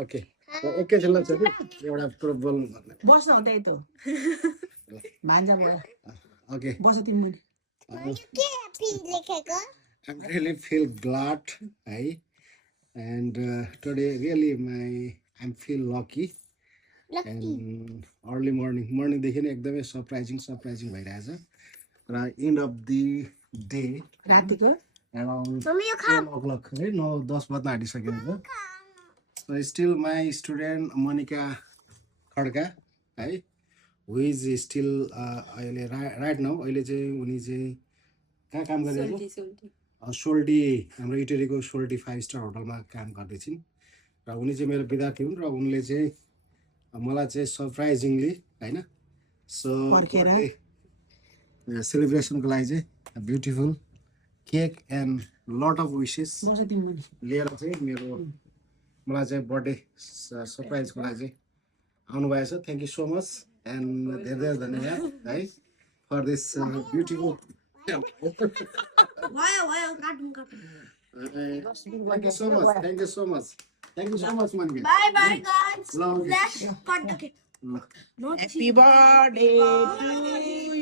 Okay एकैछिन ल छोरी एउटा कुरो बोल्नु पर्ने बस्न हो त्यही त भान्जा भयो ओके बस तिमी मुनि I'm really feel glad है and today really I'm feel lucky and early morning देखि नै एकदमै सरप्राइजिङ भइरहेछ र end of the day रातिको around 10 o'clock है 9-10 बज्न आँटिसकेको छ so still my student Monica Khadka है who is still अहिले right now अहिले चाहिँ उनी चाहिँ कहाँ काम गरिरहेको सोल्टी हाम्रो इटरीको सोल्टी 5 स्टार होटलमा काम गर्दैछिन् र उनी चाहिँ मेरो विद्यार्थी हुन् र उनले चाहिँ मलाई चाहिँ सरप्राइजिङली हैन सो सेलिब्रेसनको लागि चाहिँ beautiful cake and lot of wishes लिएर चाहिँ मेरो मलाई चाहिँ बर्थडे सरप्राइजको लागि चाहिँ आउनु भएछ thank you so much and धेरै धेरै धन्यवाद है for this beautiful Thank you so much. Thank you so much. Thank you so much, Monica. Bye bye, guys. Let's cut the cake. Happy birthday to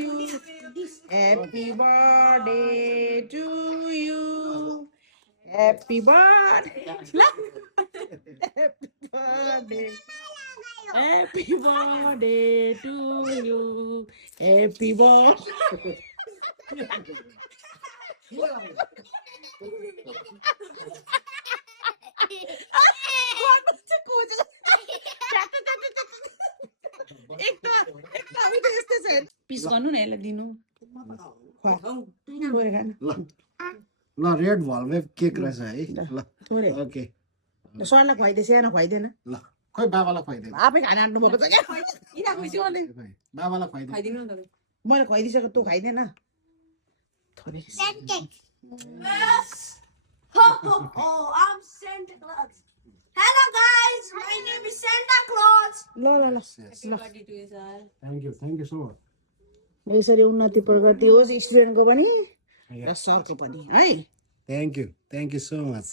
you. Happy birthday to you. Happy birthday. Happy birthday. Happy birthday to you. Happy birthday. पिस गर्नु न यसलाई दिनु ल red भल्भेट cake रहेछ है ल okay सरलाई खुवाइदिए सानो खुवाइदिएन ल खोइ बाबालाई खुवाइदिएन आफै खाना आँट्नु भएको छ क्या बाबालाई खुवाइदिएन मैले खुवाइदिइसक्यो तँ खाइदिएन I'm Santa Claus. Hello guys, my name is Santa Claus. ल ल ल थ्याङ्क यू सो मच यसरी उन्नति प्रगति होस् स्टुडेन्टको पनि र सरको पनि है थ्याङ्क यू सो मच